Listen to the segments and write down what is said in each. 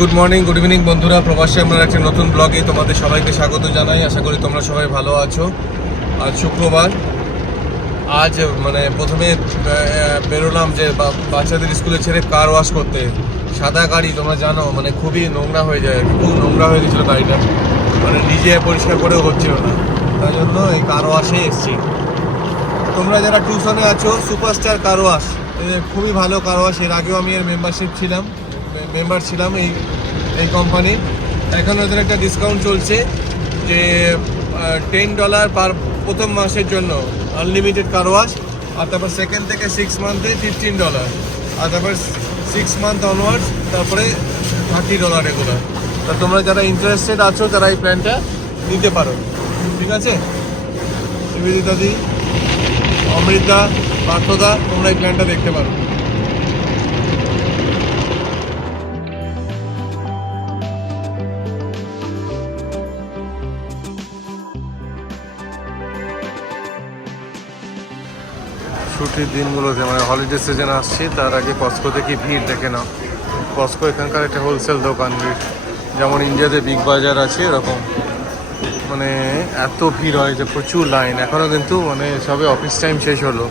Good morning, good evening বন্ধুরা, প্রবাসী আমরা একটা নতুন ব্লগে তোমাদের সবাইকে স্বাগত জানাই। আশা করি তোমরা সবাই ভালো আছো। আজ শুক্রবার। আজ প্রথমে বেরোলাম যে বাচ্চাদের স্কুলে ছেড়ে কার ওয়াশ করতে। সাদা গাড়ি তোমরা জানো খুবই নোংরা হয়ে যায়, খুব নোংরা হয়ে গেছিলো গাড়িটা, নিজে পরিষ্কার করেও হচ্ছিল না। তাই জন্য এই কার ওয়াশে এসছি। তোমরা যারা টিউশনে আছো, সুপারস্টার কার ওয়াশ খুবই ভালো কার ওয়াশ। এর আগেও আমি এর মেম্বার ছিলাম এই কোম্পানির। এখন ওদের একটা ডিসকাউন্ট চলছে যে $10 পার প্রথম মাসের জন্য আনলিমিটেড কার ওয়াশ, আর তারপর সেকেন্ড থেকে 6 মান্থে $15, আর তারপর 6 মান্থ অনওয়ার্ডস তারপরে $30 রেগুলার। তা তোমরা যারা ইন্টারেস্টেড আছো তারা এই প্ল্যানটা নিতে পারো, ঠিক আছে? নিবেদিতা দি, অমৃতা, পার্থদা, তোমরা এই প্ল্যানটা দেখতে পারো। ছুটির দিনগুলোতে হলিডে সিজন আসছে, তার আগে কস্কোতে কি ভিড় দেখে নাও। কস্কো এখানকার একটা হোলসেল দোকান, যেমন ইন্ডিয়াতে বিগ বাজার আছে এরকম। এত ভিড় হয় যে প্রচুর লাইন। এখনও কিন্তু সবে অফিস টাইম শেষ হলো,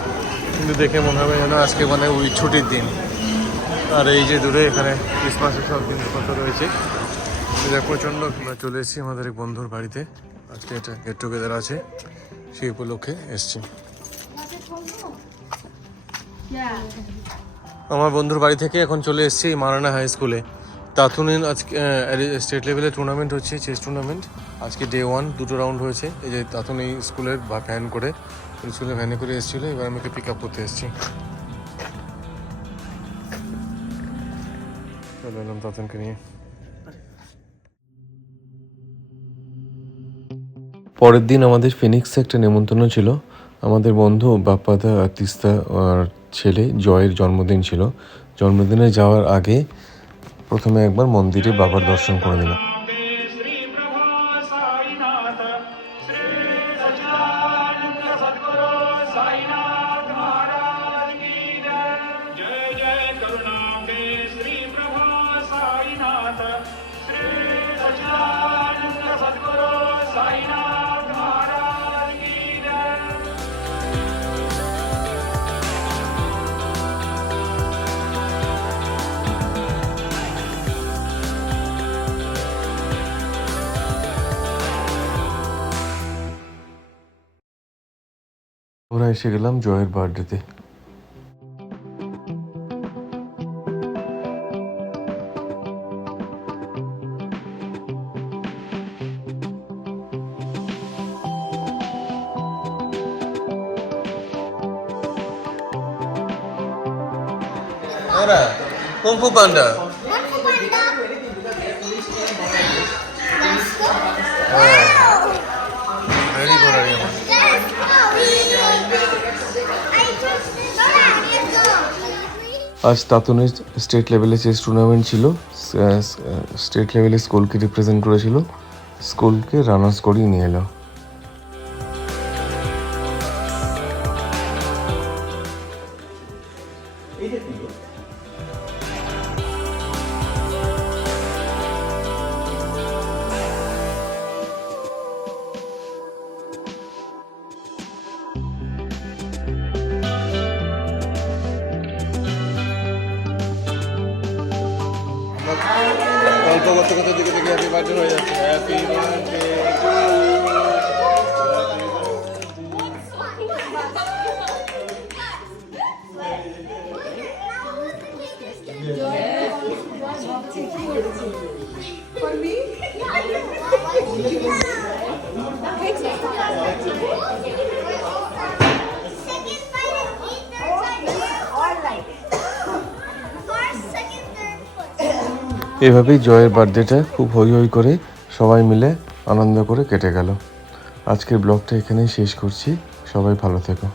কিন্তু দেখে মনে হবে যেন আজকে ওই ছুটির দিন। আর এই যে দূরে এখানে ক্রিসমাসের সব জিনিসপত্র রয়েছে। প্রচণ্ড চলে এসেছি আমাদের এক বন্ধুর বাড়িতে। আজকে এটা গেট টুগেদার আছে, সেই উপলক্ষে এসছি। আমার বন্ধুর বাড়ি থেকে এখন চলে এসেছি মারানা হাই স্কুলে। তাথুনিন আজকে স্টেট লেভেলে টুর্নামেন্ট হচ্ছে, চেস টুর্নামেন্ট। আজকে ডে 1 দুটো রাউন্ড হয়েছে। এই যে তাথুন এই স্কুলের স্কুলের ভ্যানে করে এসেছিলো, এবার আমাকে পিক আপ করতে এসেছি। চলে এলাম তাথুনকে নিয়ে। পরের দিন আমাদের ফিনিক্সে একটা নেমন্তন্ন ছিল। আমাদের বন্ধু বাপ্পাদা আর তিস্তা আর ছেলে জয়ের জন্মদিন ছিল। জন্মদিনে যাওয়ার আগে প্রথমে একবার মন্দিরে বাবার দর্শন করে নিলাম। ওরা এসে গেলাম জয়ের বার্থডেতে। কুংফু পান্ডা ভেরি গুড। আজ তাতুনের স্টেট লেভেলে চেস টুর্নামেন্ট ছিল। স্টেট লেভেলে স্কুলকে রিপ্রেজেন্ট করেছিল, স্কুলকে রানার্স করিয়ে নিয়ে এলো। গল্প করতে করতে দিকে দিকে হ্যাপি বার্থডে হয়ে যাচ্ছে। হ্যাপি বার্থডে টু এভাবেই জয়ের বার্থডেটা খুব হই হই করে সবাই মিলে আনন্দ করে কেটে গেল। আজকের ব্লগটা এখানেই শেষ করছি। সবাই ভালো থেকো।